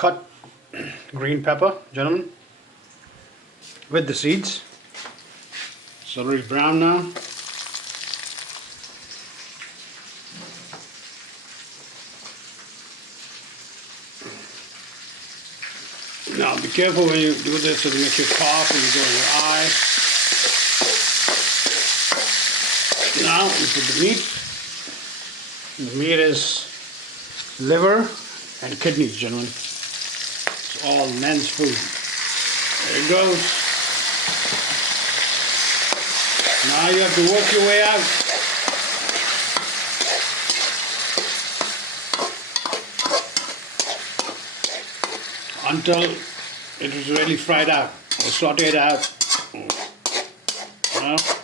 cut green pepper, gentlemen, with the seeds. Celery is brown now. Now be careful when you do this, it'll make you cough and go in your eye. Now we put the meat. The meat is liver and kidneys, gentlemen. It's all men's food. There it goes. Now you have to work your way out. Until it is really fried out or sauteed out. You know?